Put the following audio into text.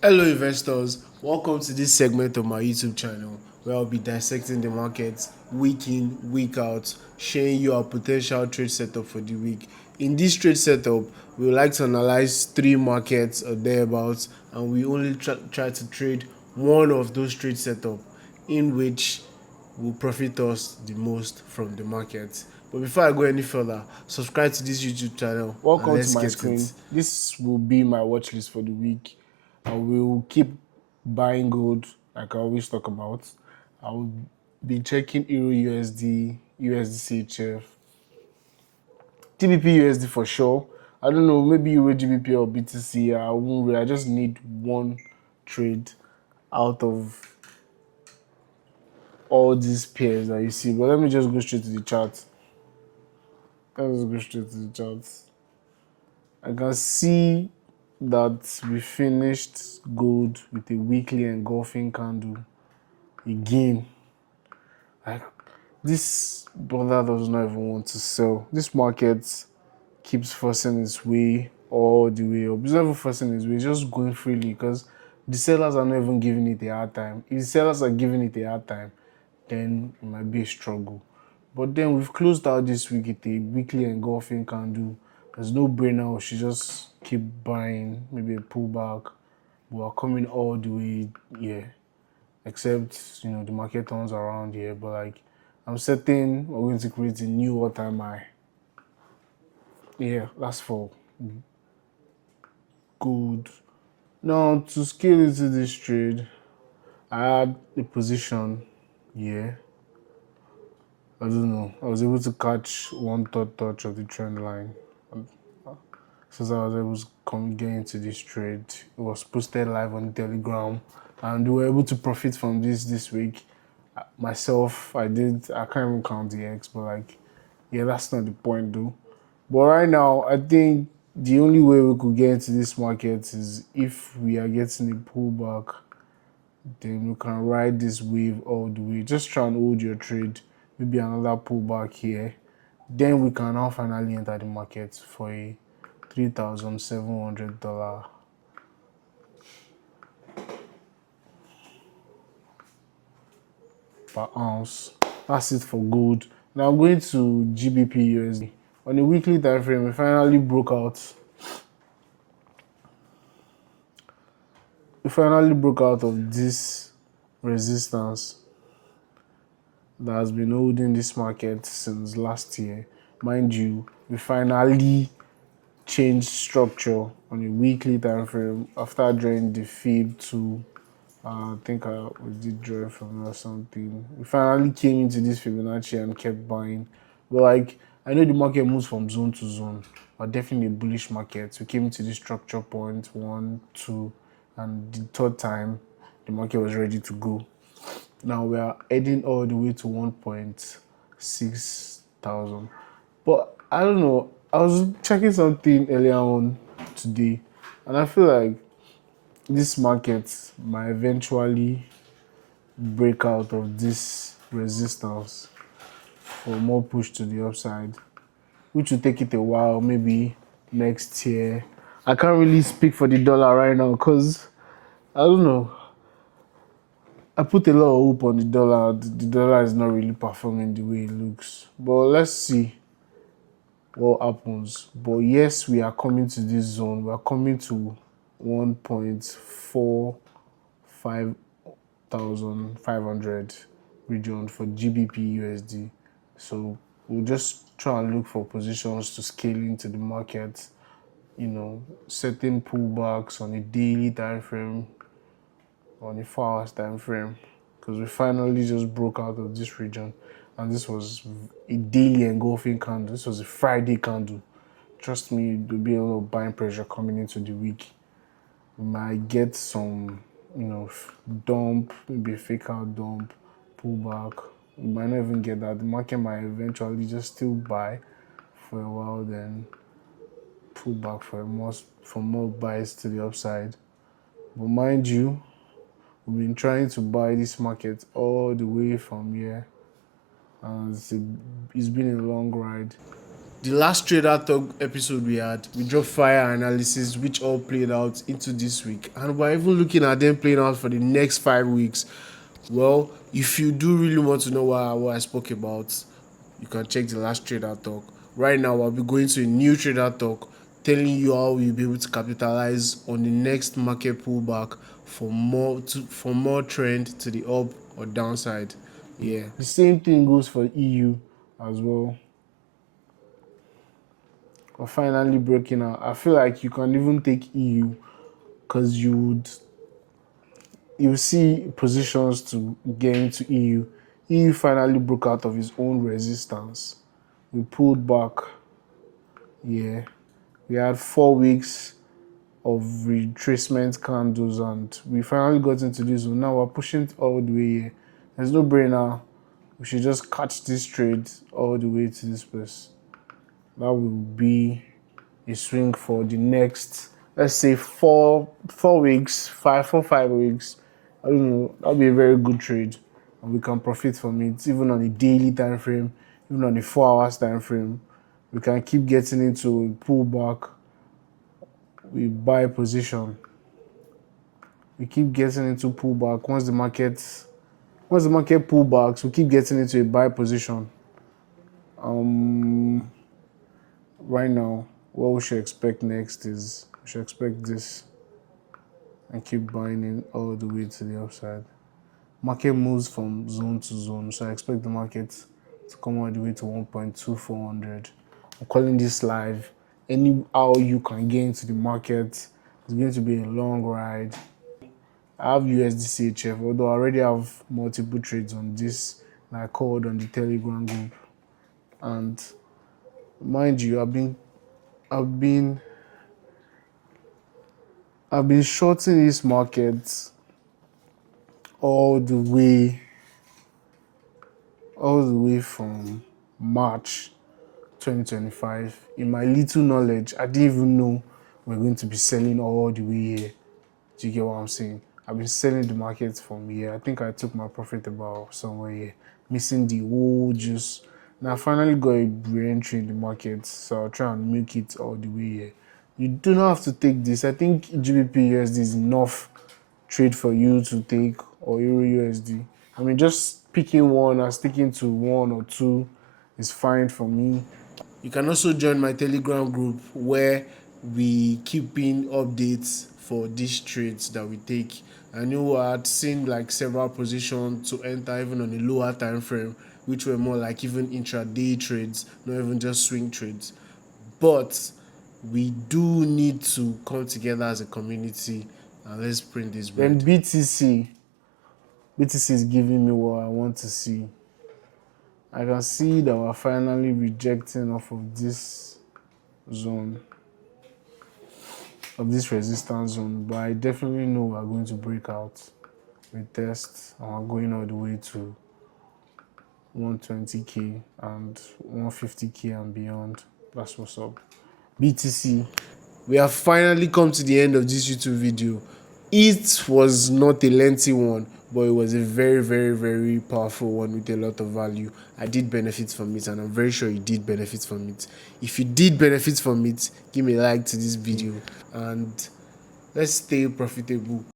Hello, investors. Welcome to this segment of my YouTube channel where I'll be dissecting the markets week in, week out, sharing you our potential trade setup for the week. In this trade setup, we would like to analyze three markets or thereabouts, and we only try to trade one of those trade setup in which will profit us the most from the market. But before I go any further, subscribe to this YouTube channel and Welcome to let's my get screen. it. This will be my watch list for the week. I will keep buying gold, like I always talk about. I will be checking Euro USD, USD CHF, GBP USD for sure. I don't know, maybe Euro GBP or BTC. I won't really. I just need one trade out of all these pairs that you see. But let me just go straight to the chart. Let's go straight to the chart. I can see that we finished gold with a weekly engulfing candle again. Like, this brother does not even want to sell. This market keeps forcing its way all the way up. It's not even forcing its way, it's just going freely because the sellers are not even giving it a hard time. If the sellers are giving it a hard time, then it might be a struggle. But then we've closed out this week with a weekly engulfing candle. There's no brainer. We should just keep buying, maybe a pullback. We are coming all the way here, except the market turns around here. But like, I'm certain we're going to create a new all-time high. Yeah, that's for gold. Now to scale into this trade, I had a position here. I don't know. I was able to catch one third touch of the trend line. Since I was able to get into this trade, it was posted live on Telegram, and we were able to profit from this week. Myself, I can't even count the X, but like, yeah, that's not the point though. But right now, I think the only way we could get into this market is if we are getting a pullback, then we can ride this wave all the way. Just try and hold your trade, maybe another pullback here. Then we can now finally enter the market for a $3,700 per ounce. That's it for gold. Now I'm going to GBP USD. On a weekly time frame, we finally broke out. We finally broke out of this resistance that has been holding this market since last year. Mind you, we finally changed structure on a weekly time frame after drawing the fib to I think we did draw from or something. We finally came into this Fibonacci and kept buying. But like, I know the market moves from zone to zone, but definitely a bullish market. We came into this structure point 1, 2, and the third time the market was ready to go. Now we are heading all the way to 1.6 thousand. But I don't know. I was checking something earlier on today, and I feel like this market might eventually break out of this resistance for more push to the upside, which will take it a while, maybe next year. I can't really speak for the dollar right now because I don't know. I put a lot of hope on the dollar. The dollar is not really performing the way it looks. But let's see what happens. But yes, we are coming to this zone. We are coming to 1.45,500 region for GBP USD. So we'll just try and look for positions to scale into the market. Certain pullbacks on a daily time frame, on a 4 hours time frame, because we finally just broke out of this region, and this was a daily engulfing candle. This was a Friday candle. Trust me, there'll be a lot of buying pressure coming into the week. We might get some, dump, maybe a fake out dump, pullback. We might not even get that. The market might eventually just still buy for a while, then pull back for more buys to the upside. But mind you, we've been trying to buy this market all the way from here, and it's been a long ride. The last trader talk episode we had, we dropped fire analysis, which all played out into this week, and we're even looking at them playing out for the next 5 weeks. Well, if you do really want to know what I spoke about, you can check the last trader talk. Right now, I'll be going to a new trader talk, telling you how you'll be able to capitalize on the next market pullback for more trend to the up or downside. Yeah. The same thing goes for EU as well. We're finally breaking out. I feel like you can even take EU because you see positions to get into EU. EU finally broke out of its own resistance. We pulled back. Yeah, we had 4 weeks of retracement candles, and we finally got into this one. Now we're pushing it all the way here. There's no brainer. We should just catch this trade all the way to this place. That will be a swing for the next, let's say, 4 weeks, 5 weeks. I don't know. That'll be a very good trade, and we can profit from it, even on a daily time frame, even on a 4 hours time frame. We can keep getting into a pullback. We buy position. We keep getting into pullback. Once the market pullbacks, we keep getting into a buy position. Right now, what we should expect next is we should expect this and keep buying in all the way to the upside. Market moves from zone to zone, so I expect the market to come all the way to 1.2400. I'm calling this live. Anyhow you can get into the market, it's going to be a long ride. I have USDCHF, although I already have multiple trades on this that I called on the Telegram group. And mind you, I've been shorting this market all the way from March 2025. In my little knowledge, I didn't even know we're going to be selling all the way here. Do you get what I'm saying? I've been selling the market from here. I think I took my profit about somewhere here, missing the whole juice. Now I finally got a re-entry in the market, so I'll try and make it all the way here. You do not have to take this. I think GBP USD is enough trade for you to take, or Euro USD. I mean, just picking one and sticking to one or two is fine for me. You can also join my Telegram group where we keep in updates for these trades that we take. I know I had seen like several positions to enter even on a lower time frame, which were more like even intraday trades, not even just swing trades. But we do need to come together as a community and let's print this bread. Then BTC is giving me what I want to see. I can see that we're finally rejecting off of this zone, of this resistance zone, but I definitely know we're going to break out, retest, and we're going all the way to 120k and 150k and beyond. That's what's up. BTC. We have finally come to the end of this YouTube video. It was not a lengthy one, but it was a very, very, very powerful one with a lot of value. I did benefit from it, and I'm very sure you did benefit from it. If you did benefit from it, give me a like to this video, and let's stay profitable.